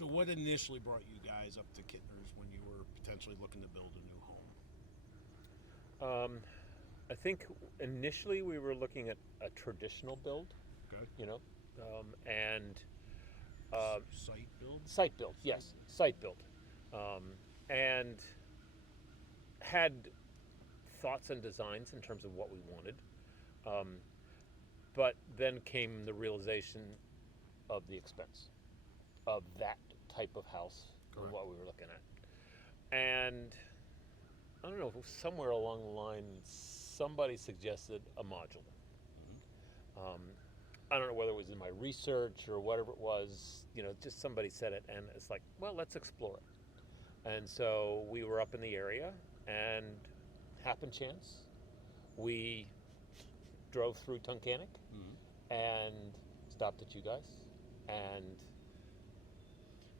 So what initially brought you guys up to Kintner's when you were potentially looking to build a new home? I think initially we were looking at a traditional build, Okay. you know, and Site build? site build, yes, site build, and had thoughts and designs in terms of what we wanted. Um, but then came the realization of the expense of that type of house and Correct. what we were looking at. And I don't know, somewhere along the line, somebody suggested a modular. Um, I don't know whether it was in my research or whatever it was, just somebody said it, and it's like, well, let's explore it. And so we were up in the area, and happen chance, we drove through Tunkhannock Mm-hmm. and stopped at you guys and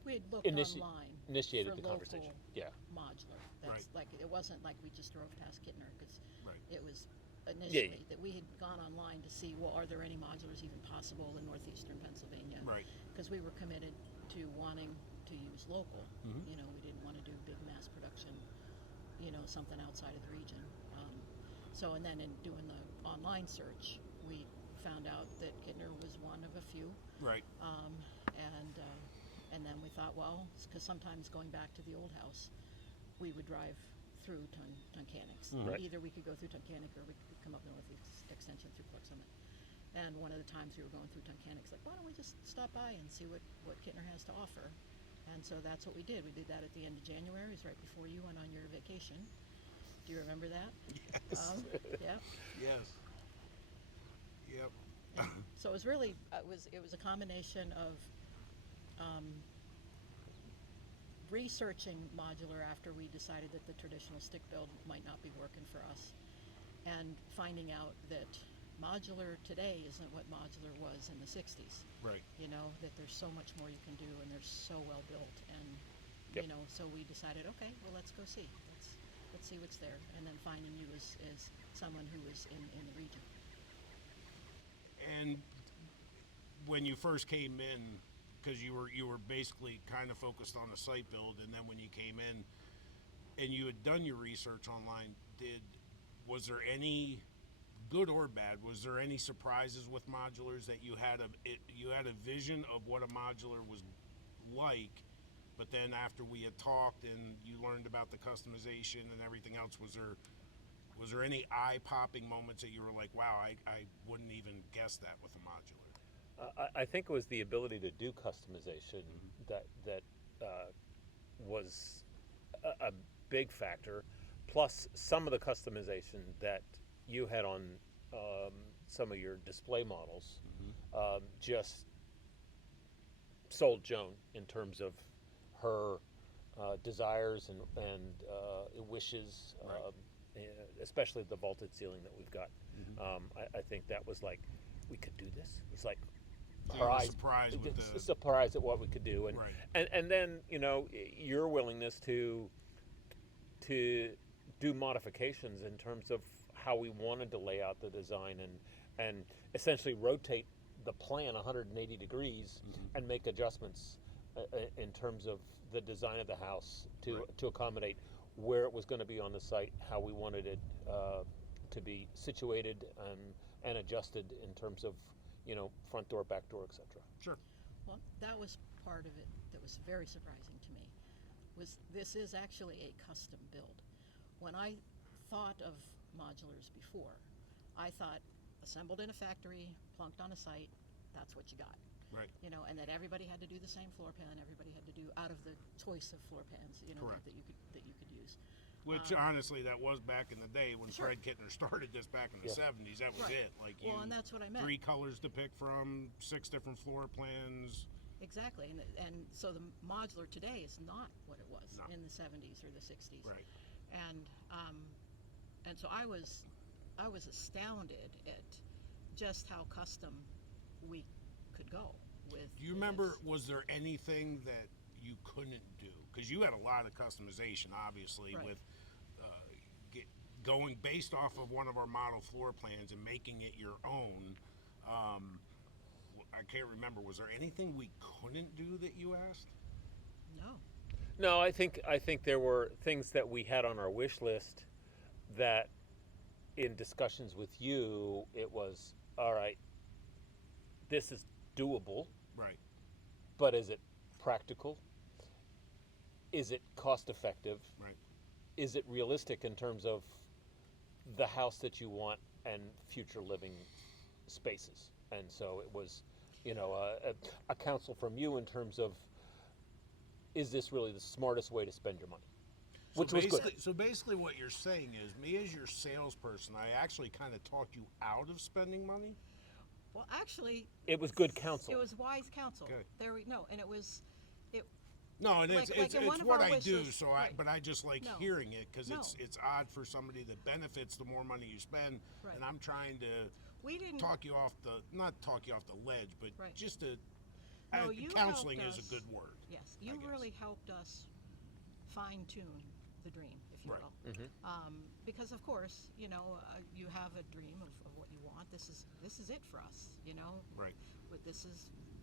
We had looked initi- online initiated for the local conversation. Yeah. modular. Right. That's like, it wasn't like we just drove past Kintner, because Right. it was Yeah. initially that we had gone online to see, well, are there any modulars even possible in northeastern Pennsylvania? Right. Because we were committed to wanting to use local. Mhm. We didn't want to do big mass production, something outside of the region. So, and then in doing the online search, we found out that Kintner was one of a few. Right. Um, and and then we thought, well, because sometimes going back to the old house, we would drive through Tunkhannock's. Mhm. Right. Either we could go through Tunkhannock or we could come up the northeast extension through Clark Summit. And one of the times we were going through Tunkhannock's, like, why don't we just stop by and see what Kintner has to offer? And so that's what we did. We did that at the end of January. It was right before you went on your vacation. Do you remember that? Yes. Yeah. Yes. Yep. So it was really it was a combination of researching modular after we decided that the traditional stick build might not be working for us, and finding out that modular today isn't what modular was in the 60s. Right. That there's so much more you can do, and they're so well built, and Yep. so we decided, okay, well, let's go see. Let's see what's there, and then finding you as someone who was in the region. And when you first came in, because you were basically kind of focused on the site build, and then when you came in and you had done your research online, was there any good or bad? Was there any surprises with modulars that you had a vision of what a modular was like, but then after we had talked and you learned about the customization and everything else, was there any eye popping moments that you were like, wow, I wouldn't even guess that with a modular? I think it was the ability to do customization that was a big factor, plus some of the customization that you had on some of your display models just sold Joan in terms of her desires and wishes, especially the vaulted ceiling that we've got. I think that was like, we could do this. It's like So you were surprised with surprised at what we could do, and Right. and then your willingness to do modifications in terms of how we wanted to lay out the design and essentially rotate the plan 180 degrees and make adjustments in terms of the design of the house Right. to accommodate where it was going to be on the site, how we wanted it to be situated and adjusted in terms of front door, back door, etc. Sure. Well, that was part of it that was very surprising to me. Was this is actually a custom build. When I thought of modulars before, I thought assembled in a factory, plunked on a site, that's what you got. Right. And that everybody had to do the same floor pan. Everybody had to do out of the choice of floor pans, Correct. that you could use. Which honestly, that was back in the day when Sure. Fred Kintner started this back in the Yeah. 70s. That was Right. it. Like Well, and that's what I meant. 3 colors to pick from, 6 different floor plans. Exactly, and so the modular today is not what it was No. in the 70s or the 60s. Right. And so I was astounded at just how custom we could go with. Do you remember, was there anything that you couldn't do? Because you had a lot of customization, obviously, Right. with going based off of one of our model floor plans and making it your own. I can't remember. Was there anything we couldn't do that you asked? No. No, I think there were things that we had on our wish list that, in discussions with you, it was all right. This is doable, Right. but is it practical? Is it cost effective? Right. Is it realistic in terms of the house that you want and future living spaces? And so it was, a counsel from you in terms of, is this really the smartest way to spend your money? Which was good. So basically, what you're saying is, me as your salesperson, I actually kind of talked you out of spending money. Well, actually, It was good counsel. it was wise counsel. Okay. There we no, and it was, it. No, and Like- it's like in one of what our I wish do. lists, So right. but I just like No. hearing it because No. it's odd for somebody that benefits the more money you spend, Right. and I'm trying to We didn't talk you off the not talk you off the ledge, but Right. just to No, you counseling helped is a us. good word. Yes, I you guess. really helped us fine tune the dream, if you Right. will. Because of course, you have a dream of what you want. This is it for us. Right. But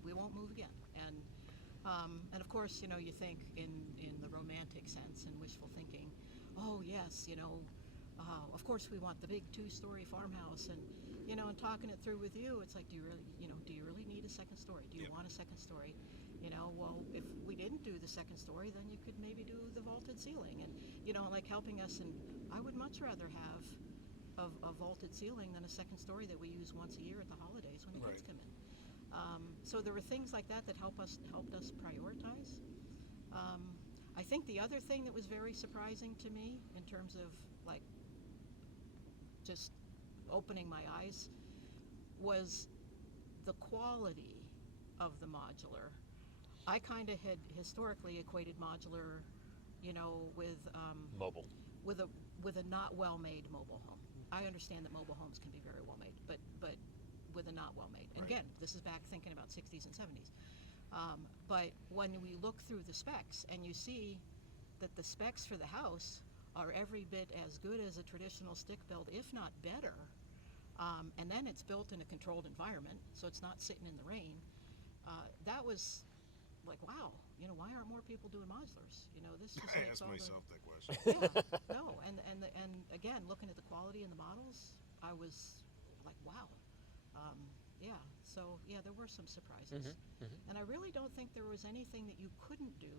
we won't move again. And of course, you think in the romantic sense and wishful thinking. Oh yes, of course we want the big 2-story farmhouse, and and talking it through with you, it's like, do you really need a second story? Do you Yep. want a second story? Well, if we didn't do the second story, then you could maybe do the vaulted ceiling, and like helping us. And I would much rather have a vaulted ceiling than a second story that we use once a year at the holidays when the kids Right. come in. So there were things like that helped us prioritize. I think the other thing that was very surprising to me in terms of like just opening my eyes was the quality of the modular. I kind of had historically equated modular, with Mobile. with a not well-made mobile home. I understand that mobile homes can be very well made, but with a not well made. And Right. again, this is back thinking about 60s and 70s. But when we look through the specs and you see that the specs for the house are every bit as good as a traditional stick build, if not better, and then it's built in a controlled environment, so it's not sitting in the rain, that was like, wow, why aren't more people doing modulars? This just I makes asked all myself that question. yeah, no, and again, looking at the quality in the models, I was like, wow, yeah. So yeah, there were some surprises, and I really don't think there was anything that you couldn't do.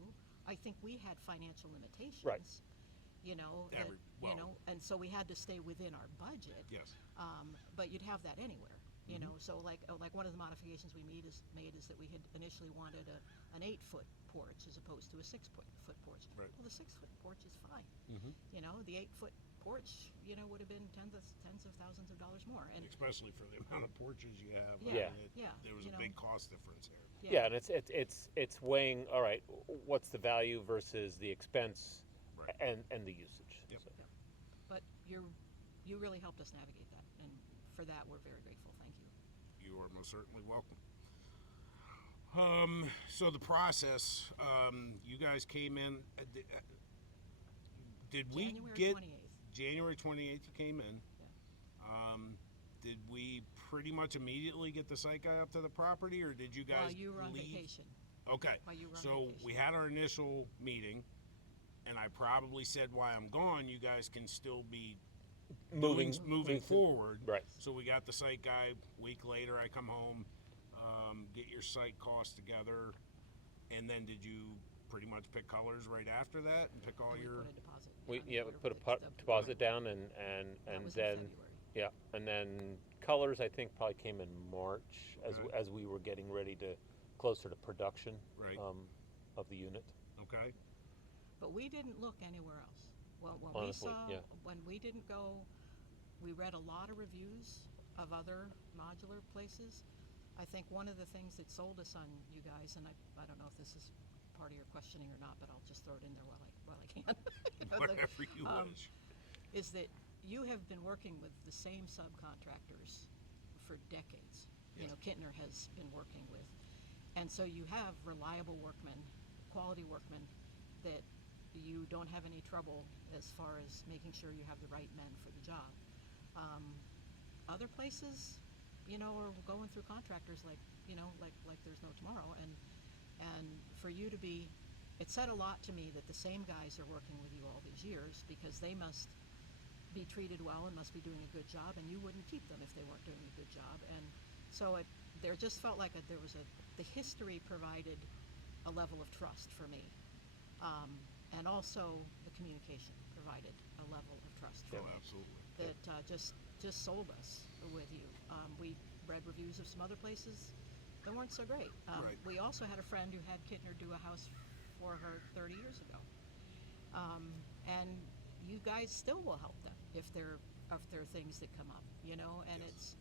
I think we had financial limitations, Right. and so we had to stay within our budget. Yes. But you'd have that anywhere. So like one of the modifications we made is that we had initially wanted an 8-foot porch as opposed to a 6-foot porch. Right. Well, the 6-foot porch is fine. The 8-foot porch, would have been tens of thousands of dollars more. And Especially for the amount of porches you have. Yeah. Yeah, There was a big cost difference there. Yeah, and it's weighing. All right, what's the value versus the expense, Right. and the usage. Yep. So. you really helped us navigate that, and for that we're very grateful. Thank you. You are most certainly welcome. So the process, you guys came in. Did we January get 28th. January 28th? You came in. Yeah. Did we pretty much immediately get the site guy up to the property, or did you guys While you were on leave? vacation. Okay. While you were on So vacation. we had our initial meeting, and I probably said, "While I'm gone, you guys can still be moving through- forward." Right. So we got the site guy. Week later, I come home, get your site costs together, and then did you pretty much pick colors right after that and pick all And we your? put a deposit. We down, we whatever put a the deposit down, and That was then in February. yeah, and then colors I think probably came in March Okay. as we were getting ready to closer to production Right. Of the unit. Okay. But we didn't look anywhere else. Well, when Honestly, yeah. when we didn't go, we read a lot of reviews of other modular places. I think one of the things that sold us on you guys, and I don't know if this is part of your questioning or not, but I'll just throw it in there while I can. Whatever you wish. Is that you have been working with the same subcontractors for decades. Yes. Kintner has been working with. And so you have reliable workmen, quality workmen, that you don't have any trouble as far as making sure you have the right men for the job. Other places, are going through contractors like there's no tomorrow. And for you to be it said a lot to me that the same guys are working with you all these years, because they must be treated well and must be doing a good job, and you wouldn't keep them if they weren't doing a good job. And so there just felt like the history provided a level of trust for me, and also the communication provided a level of trust for Oh, me absolutely. that just sold us with you. We read reviews of some other places that weren't so great. Right. We also had a friend who had Kintner do a house for her 30 years ago, and you guys still will help them if there are things that come up, you know. And Yes. it's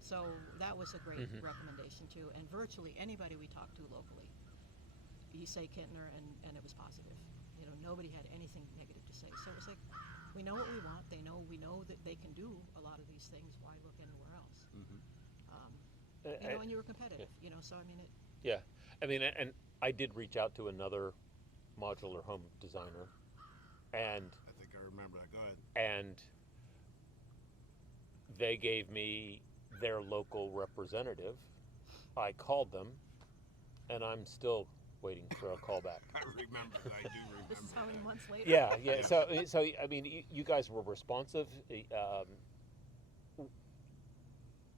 so that was a great recommendation too. And virtually anybody we talked to locally, you say Kintner, and it was positive. You know, nobody had anything negative to say. So it was like, we know what we want. We know that they can do a lot of these things. Why look anywhere else? You know, and you were competitive. You know, so I mean, Yeah, I mean, and I did reach out to another modular home designer, and I think I remember that. Go ahead. and they gave me their local representative. I called them, and I'm still waiting for a call back. I remember that. I do remember this is how many that. months later. Yeah, yeah. So I mean, you guys were responsive,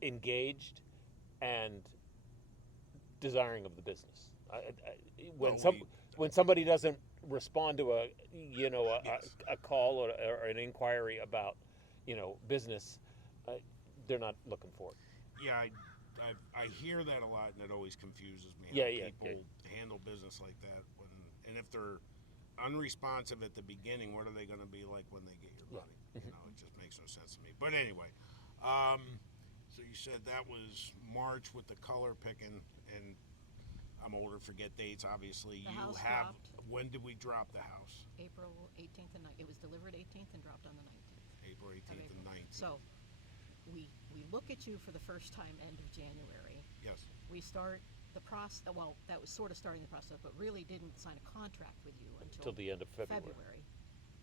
engaged, and desiring of the business. When somebody doesn't respond to a Yes. a call or an inquiry about business, they're not looking for it. Yeah, I hear that a lot, and it always confuses me. Yeah, how yeah, people handle business like that, and if they're unresponsive at the beginning, what are they going to be like when they get your Yeah. money? You know, it just makes no sense to me. But anyway, so you said that was March with the color picking, and I'm older, forget dates. Obviously, The you house have. dropped. When did we drop the house? April 18th and it was delivered 18th and dropped on the 19th. April 18th and April. 19th. So we look at you for the first time end of January. Yes. We start the process. Well, that was sort of starting the process, but really didn't sign a contract with you until Till the end of February.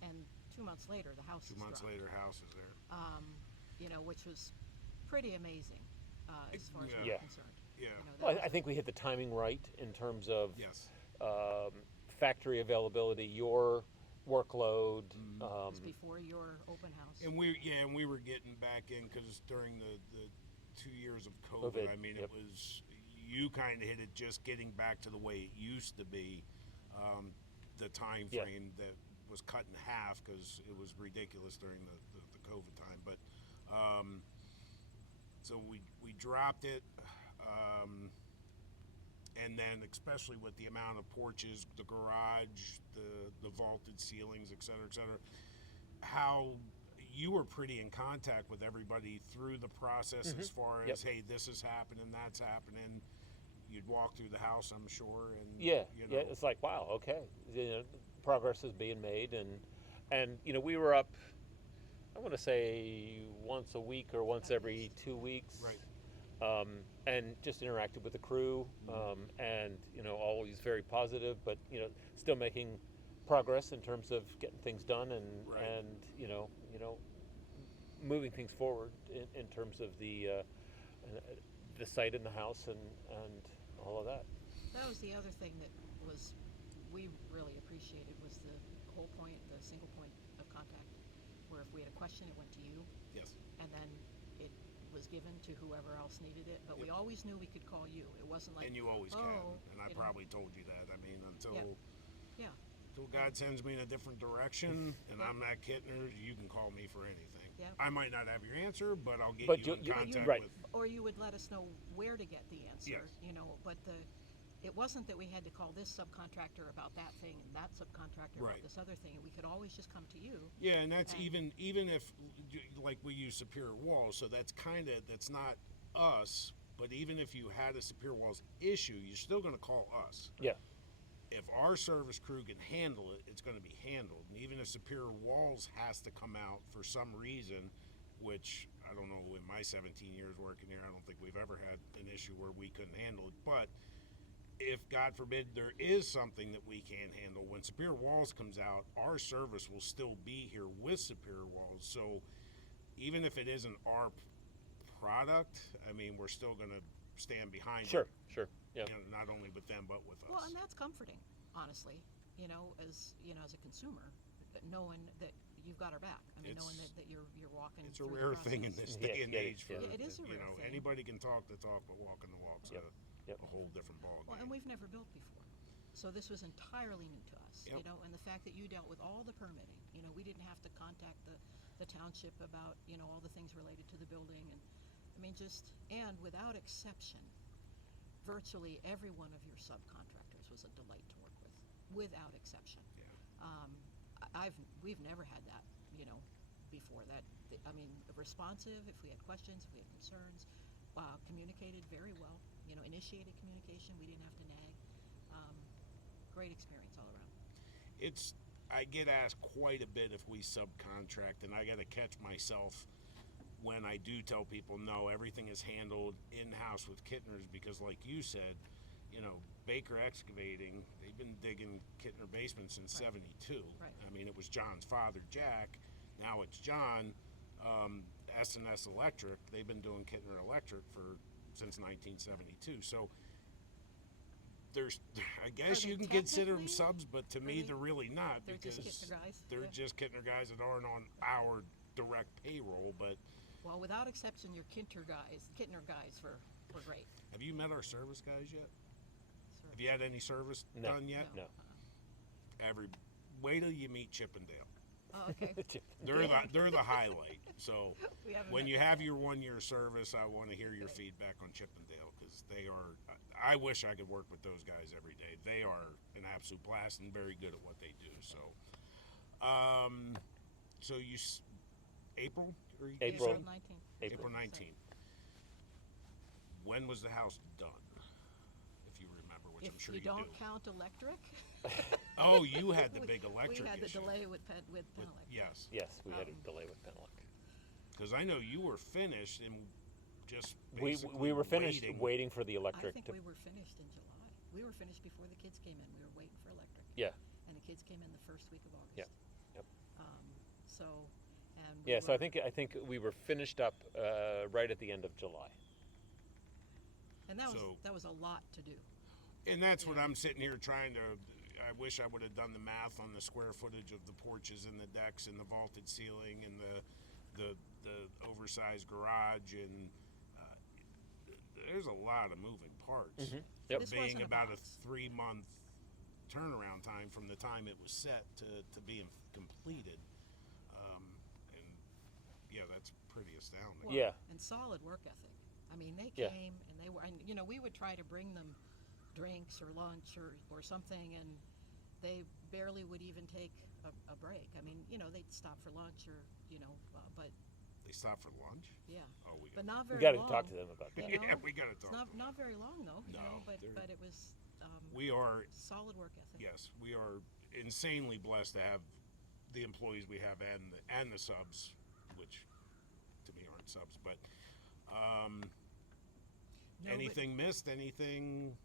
And 2 months later, the house 2 is months dropped. later, house is there. You know, which was pretty amazing as far as we Yeah. were concerned. Yeah. You know, that Well, was I think we hit the timing right in terms of Yes. factory availability, your workload. it was before your open house. And we were getting back in because during the 2 years of COVID, I mean, yep. it was, you kind of hit it just getting back to the way it used to be. The time Yeah. frame that was cut in half because it was ridiculous during the COVID time. But so we dropped it. And then, especially with the amount of porches, the garage, the vaulted ceilings, et cetera, how you were pretty in contact with everybody through the process as far as, hey, this is happening, that's happening. You'd walk through the house, I'm sure, and Yeah, you know, yeah. It's like, wow, okay, progress is being made, and we were up. I want to say once a week or once every 2 weeks. Right. And just interacted with the crew, and always very positive, but still making progress in terms of getting things done and Right. and moving things forward in terms of the site and the house and all of that. That was the other thing that we really appreciated was the whole point, the single point of contact, where if we had a question, it went to you, yes, and then it was given to whoever else needed it. But we Yep. always knew we could call you. It wasn't like, and you always can, and I you know. probably told you that. I mean, until Yeah. God sends me in a different direction, and Yeah. I'm not Kintner, you can call me for anything. Yeah. I might not have your answer, but I'll get But you in you- contact right. with. Or you would let us know where to get the answer. Yes. You know, but it wasn't that we had to call this subcontractor about that thing and that subcontractor Right. about this other thing. We could always just come to you. Yeah, and that's And- even if, like, we use Superior Walls, so that's not us. But even if you had a Superior Walls issue, you're still going to call us. Yeah. If our service crew can handle it, it's going to be handled. And even if Superior Walls has to come out for some reason, which I don't know, in my 17 years working here, I don't think we've ever had an issue where we couldn't handle it. But if, God forbid, there is something that we can't handle, when Superior Walls comes out, our service will still be here with Superior Walls. So even if it isn't our product, I mean, we're still going to stand behind Sure. it. Sure. Yeah. You know, not only with them, but with us. Well, and that's comforting. honestly, as as a consumer, knowing that you've got our back. I mean, knowing that you're walking. It's a through rare the thing in process. this day Yeah, and yeah, age for it is a rare thing. anybody can talk the talk, but walking the walk's Yep. Yep. a whole different ballgame. Well, and we've never built before, so this was entirely new to us. Yep. And the fact that you dealt with all the permitting. We didn't have to contact the township about all the things related to the building, and I mean and without exception, virtually every one of your subcontractors was a delight to work with, without exception. Yeah. We've never had that, before that. I mean, responsive if we had questions, if we had concerns, communicated very well. Initiated communication. We didn't have to nag. Great experience all around. I get asked quite a bit if we subcontract, and I got to catch myself when I do tell people no, everything is handled in-house with Kintner's, because like you said, Baker Excavating, they've been digging Kintner basements since '72. Right. I mean, it was John's father, Jack. Now it's John. S&S Electric, they've been doing Kintner Electric since 1972. So I guess Are you they can consider them technically- subs, but to me they're really not, They're because just Kintner guys? they're Yeah. just Kintner guys that aren't on our direct payroll. But Well, without exception, your Kintner guys were great. have you met our service guys yet? Sure. Have you had any service No. done yet? No. Wait till you meet Chippendale. Oh, okay. They're the highlight. So We haven't when met you them have yet. your 1-year service, I want to hear your feedback on Chippendale, because they are. I wish I could work with those guys every day. They are an absolute blast and very good at what they do. So, so April or you April. said? 19th. April 19th. When was the house done? If you remember, which I'm If sure you you don't do. count electric. Oh, you had the big electric We had the issue. delay with Penelec. Yes, Yes, we had a delay with Penelec. because I know you were finished and just We basically were finished waiting for the I electric think to. we were finished in July. We were finished before the kids came in. We were waiting for electric. Yeah. And the kids came in the first week of August. Yep. Yep. So, and we Yeah, so I were- think we were finished up right at the end of July. and that So- was a lot to do. And that's what Yeah. I'm sitting here trying to. I wish I would have done the math on the square footage of the porches and the decks and the vaulted ceiling and the oversized garage, and there's a lot of moving parts. Yep. This Being wasn't a about a box. 3-month turnaround time from the time it was set to being completed, and yeah, that's pretty astounding. Well, Yeah. And solid work ethic. I mean, they Yeah. came and they were, and we would try to bring them drinks or lunch or something, and they barely would even take a break. I mean, they'd stop for lunch or, but They stopped for lunch. yeah. Oh, we But got. not very We got to long. talk to them about that. You Yeah, know? we got to It's talk. not very long though, No, but they're- it was We are. solid work ethic. Yes, we are insanely blessed to have the employees we have and the subs, which to me aren't subs. But No, anything missed? Anything?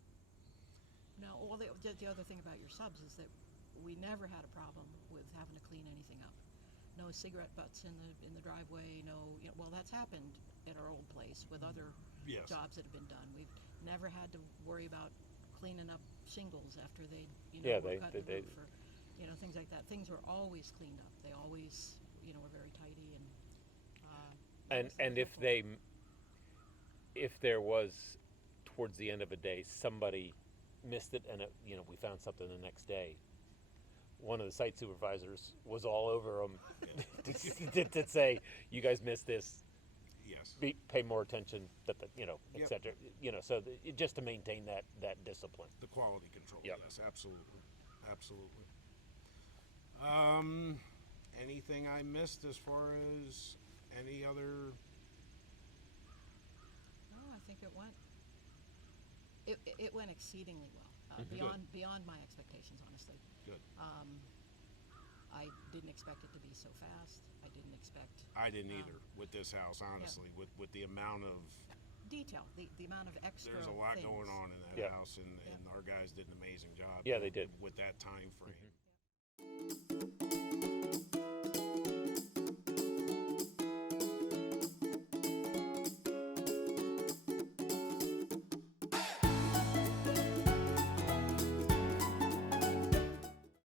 No, well, the other thing about your subs is that we never had a problem with having to clean anything up. No cigarette butts in the driveway. No, well, that's happened at our old place with other Yes. jobs that have been done. We've never had to worry about cleaning up shingles after they, Yeah, were they- cut in the they- roof or, things like that. Things were always cleaned up. They always, were very tidy and. And if there was towards the end of a day somebody missed it and we found something the next day, one of the site supervisors was all over them to say, you guys missed this, Yes. pay more attention, et Yep. cetera. So just to maintain that discipline. The quality control. Yep. Yes, absolutely, absolutely. Anything I missed as far as any other? No, I think it went. It went exceedingly well, Good. beyond my expectations, honestly. Good. I didn't expect it to be so fast. I didn't expect I didn't either with this house, honestly. With the amount of detail, the amount of extra. there's a lot things. going on in that Yeah. house, and our guys did an amazing job. Yeah, they did. with that time frame.